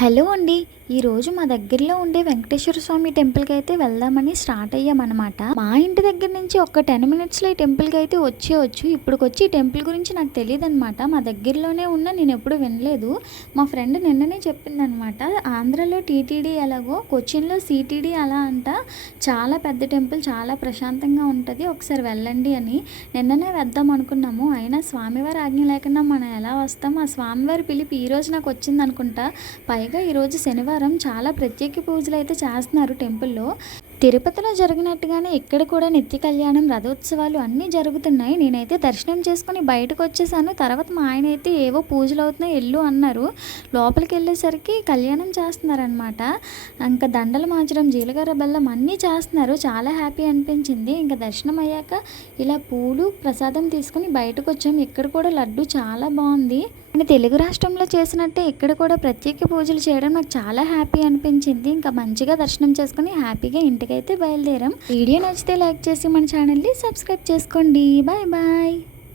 Hello అండి. ఈరోజు మా దగ్గరలో ఉండే వెంకటేశ్వర స్వామి టెంపుల్కి అయితే వెళ్దామని స్టార్ట్ అయ్యామన్నమాట. మా ఇంటి దగ్గర నుంచి ఒక 10 మినిట్స్లో ఈ టెంపుల్కి అయితే వచ్చేయచ్చు. ఇప్పుడుకొచ్చి ఈ టెంపుల్ గురించి నాకు తెలియదు అనమాట. మా దగ్గరలోనే ఉన్న నేను ఎప్పుడు వినలేదు. మా ఫ్రెండ్ నిన్ననే చెప్పిందనమాట. ఆంధ్రాలో టీటీడీ ఎలాగో కొచ్చిన్లో సిటీడీ అలా అంట. చాలా పెద్ద టెంపుల్, చాలా ప్రశాంతంగా ఉంటుంది, ఒకసారి వెళ్ళండి అని. నిన్ననే వెళ్దాం అనుకున్నాము. అయినా స్వామివారి ఆజ్ఞ లేకుండా మనం ఎలా వస్తాం? ఆ స్వామివారి పిలిపి ఈరోజు నాకు వచ్చింది అనుకుంటా. పైగా ఈరోజు శనివారం చాలా ప్రత్యేక పూజలు అయితే చేస్తున్నారు టెంపుల్లో. తిరుపతిలో జరిగినట్టుగానే ఇక్కడ కూడా నిత్య కళ్యాణం, రథోత్సవాలు అన్నీ జరుగుతున్నాయి. నేనైతే దర్శనం చేసుకుని బయటకు వచ్చేసాను. తర్వాత మా ఆయన అయితే ఏవో పూజలు అవుతున్నాయి ఎల్లు అన్నారు. లోపలికి వెళ్ళేసరికి కళ్యాణం చేస్తున్నారనమాట. ఇంకా దండలు మార్చడం, జీలకర్ర బెల్లం అన్నీ చేస్తున్నారు. చాలా హ్యాపీ అనిపించింది. ఇంకా దర్శనం అయ్యాక ఇలా పూలు ప్రసాదం తీసుకుని బయటకు వచ్చాం. ఇక్కడ కూడా లడ్డు చాలా బాగుంది. నేను తెలుగు రాష్ట్రంలో చేసినట్టే ఇక్కడ కూడా ప్రత్యేక పూజలు చేయడం నాకు చాలా హ్యాపీ అనిపించింది. ఇంకా మంచిగా దర్శనం చేసుకుని హ్యాపీగా ఇంటికైతే బయలుదేరాం. వీడియో నచ్చితే లైక్ చేసి మన ఛానల్ని సబ్స్క్రైబ్ చేసుకోండి. Bye bye.